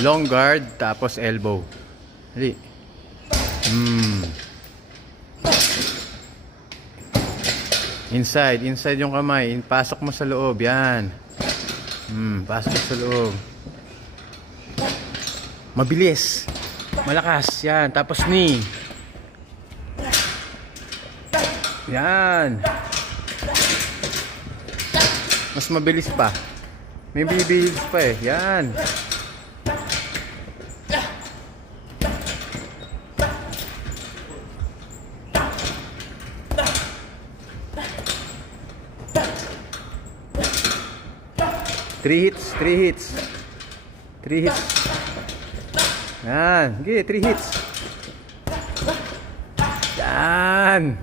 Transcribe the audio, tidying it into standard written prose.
Long guard, tapos elbow. Dali. Inside yung kamay. Pasok mo sa loob, yan. Pasok sa loob. Mabilis. Malakas, yan. Tapos knee. Yan. Mas mabilis pa. May bibilis pa eh. Yan. Three hits. Yan. Okay, 3 hits. Yan.